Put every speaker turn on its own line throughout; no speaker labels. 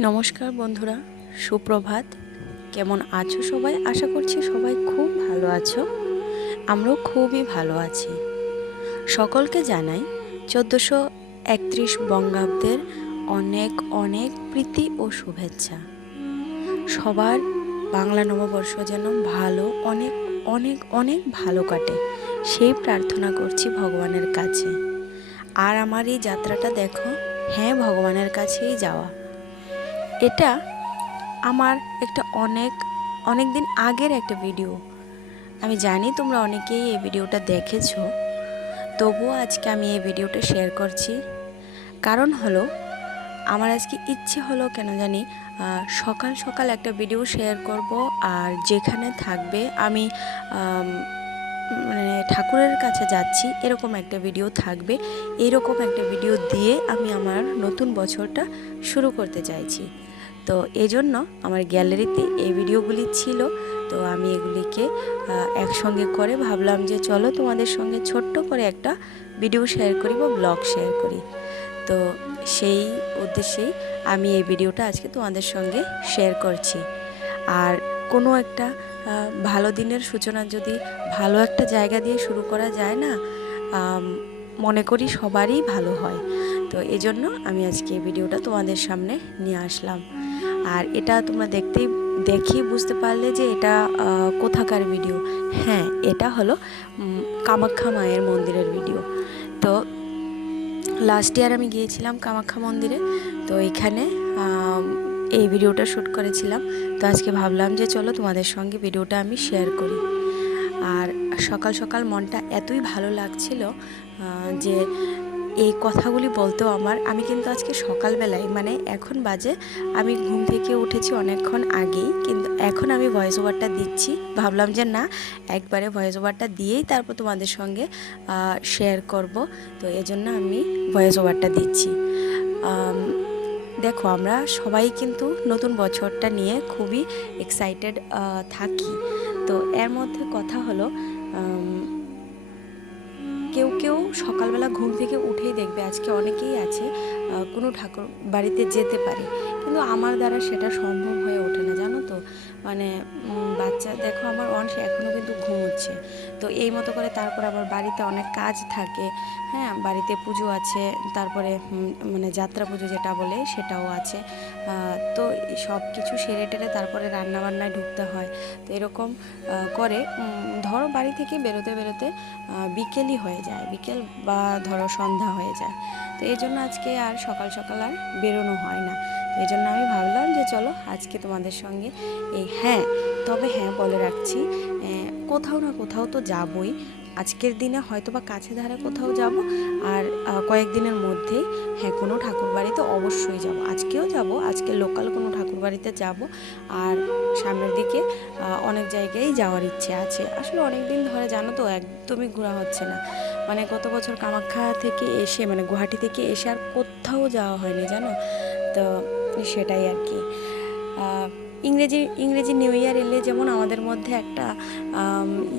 নমস্কার বন্ধুরা, সুপ্রভাত। কেমন আছো সবাই? আশা করছি সবাই খুব ভালো আছো। আমরাও খুবই ভালো আছি। সকলকে জানাই চোদ্দোশো একত্রিশ বঙ্গাব্দের অনেক অনেক প্রীতি ও শুভেচ্ছা। সবার বাংলা নববর্ষ যেন ভালো, অনেক অনেক অনেক ভালো কাটে, সেই প্রার্থনা করছি ভগবানের কাছে। আর আমার এই যাত্রাটা দেখো হ্যাঁ ভগবানের কাছেই যাওয়া। এটা আমার একটা অনেক অনেক দিন আগের একটা ভিডিও। আমি জানি তোমরা অনেকেই এই ভিডিওটা দেখেছ, তবুও আজকে আমি এই ভিডিওটা শেয়ার করছি। কারণ হলো, আমার আজকে ইচ্ছে হলো কেন জানি সকাল সকাল একটা ভিডিও শেয়ার করব, আর যেখানে থাকবে আমি মানে ঠাকুরের কাছে যাচ্ছি, এরকম একটা ভিডিও থাকবে। এরকম একটা ভিডিও দিয়ে আমি আমার নতুন বছরটা শুরু করতে চাইছি। তো এই জন্য আমার গ্যালারিতে এই ভিডিওগুলি ছিল। তো আমি এগুলিকে একসঙ্গে করে ভাবলাম যে চলো তোমাদের সঙ্গে ছোট্ট করে একটা ভিডিও শেয়ার করি বা ব্লগ শেয়ার করি। তো সেই উদ্দেশ্যেই আমি এই ভিডিওটা আজকে তোমাদের সঙ্গে শেয়ার করছি। আর কোনো একটা ভালো দিনের সূচনা যদি ভালো একটা জায়গা দিয়ে শুরু করা যায় না মনে করি সবারই ভালো হয়। তো এই জন্য আমি আজকে ভিডিওটা তোমাদের সামনে নিয়ে আসলাম। আর এটা তোমরা দেখতেই দেখি বুঝতে পারলে যে এটা কোথাকার ভিডিও। হ্যাঁ এটা হলো কামাখ্যা মায়ের মন্দিরের ভিডিও। তো লাস্ট ইয়ার আমি গিয়েছিলাম কামাখ্যা মন্দিরে। তো এখানে এই ভিডিওটা শ্যুট করেছিলাম। তো আজকে ভাবলাম যে চলো তোমাদের সঙ্গে ভিডিওটা আমি শেয়ার করি। আর সকাল সকাল মনটা এতই ভালো লাগছিল যে এই কথাগুলি বলতেও আমার, আমি কিন্তু আজকে সকালবেলায় মানে এখন বাজে, আমি ঘুম থেকে উঠেছি অনেকক্ষণ আগেই, কিন্তু এখন আমি ভয়েস ওভারটা দিচ্ছি। ভাবলাম যে না, একবারে ভয়েস ওভারটা দিয়েই তারপর তোমাদের সঙ্গে শেয়ার করব। তো এজন্য আমি ভয়েস ওভারটা দিচ্ছি। দেখো, আমরা সবাই কিন্তু নতুন বছরটা নিয়ে খুবই এক্সাইটেড থাকি। তো এর মধ্যে কথা হলো কেউ কেউ সকালবেলা ঘুম থেকে উঠেই দেখবে আজকে অনেকেই আছে কোনো ঠাকুর বাড়িতে যেতে পারে। কিন্তু আমার দ্বারা সেটা সম্ভব হয়ে ওঠে না। তো মানে বাচ্চা, দেখো আমার অংশ এখনও কিন্তু ঘুমোচ্ছে। তো এই মতো করে তারপর আবার বাড়িতে অনেক কাজ থাকে হ্যাঁ? বাড়িতে পুজো আছে, তারপরে মানে যাত্রা পুজো যেটা বলে সেটাও আছে। তো সব কিছু সেরে টেরে তারপরে রান্নাবান্নায় ঢুকতে হয়। তো এরকম করে ধরো বাড়ি থেকে বেরোতে বেরোতে বিকেলই হয়ে যায়। বিকেল বা ধরো সন্ধ্যা হয়ে যায়। তো এই জন্য আজকে আর সকাল সকাল আর বেরোনো হয় না। এই জন্য আমি ভাবলাম যে চলো আজকে তোমাদের সঙ্গে এই হ্যাঁ তবে হ্যাঁ বলে রাখছি কোথাও না কোথাও তো যাবই। আজকের দিনে হয়তো বা কাছে ধারে কোথাও যাব আর কয়েকদিনের মধ্যেই হ্যাঁ কোনো ঠাকুর বাড়িতে অবশ্যই যাব। আজকেও যাব, আজকে লোকাল কোনো ঠাকুর বাড়িতে যাব আর সামনের দিকে অনেক জায়গায় যাওয়ার ইচ্ছে আছে। আসলে অনেক দিন ধরে জানো তো একদমই ঘোরা হচ্ছে না। মানে গত বছর কামাখ্যা থেকে এসে মানে গুয়াহাটি থেকে এসে আর কোথাও যাওয়া হয়নি জানো? তো সেটাই আর কি। ইংরেজি ইংরেজি নিউ ইয়ার এলে যেমন আমাদের মধ্যে একটা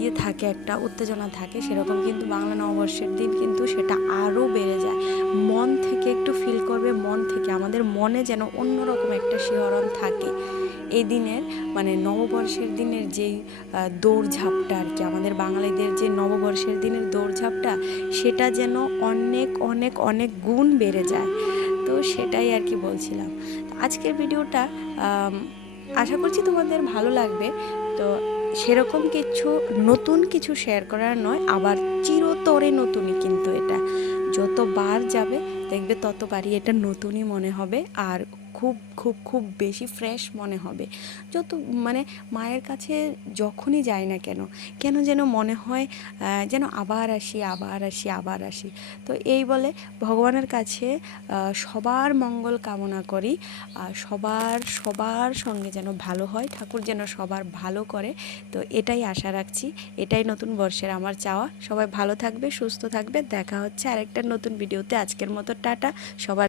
ইয়ে থাকে, একটা উত্তেজনা থাকে, সেরকম কিন্তু বাংলা নববর্ষের দিন কিন্তু সেটা আরও বেড়ে যায়। মন থেকে একটু ফিল করবে, মন থেকে, আমাদের মনে যেন অন্যরকম একটা শিহরণ থাকে। এই দিনের মানে নববর্ষের দিনের যেই দৌড়ঝাঁপটা আর কি, আমাদের বাঙালিদের যে নববর্ষের দিনের দৌড়ঝাঁপটা, সেটা যেন অনেক অনেক অনেক গুণ বেড়ে যায়। তো সেটাই আর কি বলছিলাম। আজকের ভিডিওটা আশা করছি তোমাদের ভালো লাগবে। তো সেরকম কিছু, নতুন কিছু শেয়ার করার নয়, আবার চিরতরে নতুনই কিন্তু এটা। যতবার যাবে, দেখবে ততবারই এটা নতুনই মনে হবে। আর খুব খুব খুব বেশি ফ্রেশ মনে হবে। যত মানে মায়ের কাছে যখনই যাই না কেন কেন যেন মনে হয় যেন আবার আসি আবার আসি আবার আসি। তো এই বলে ভগবানের কাছে সবার মঙ্গল কামনা করি, আর সবার সবার সঙ্গে যেন ভালো হয়, ঠাকুর যেন সবার ভালো করে। তো এটাই আশা রাখছি, এটাই নতুন বর্ষের আমার চাওয়া। সবাই ভালো থাকবে, সুস্থ থাকবে। দেখা হচ্ছে আরেকটা নতুন ভিডিওতে আজকের মতো টাটা, সবার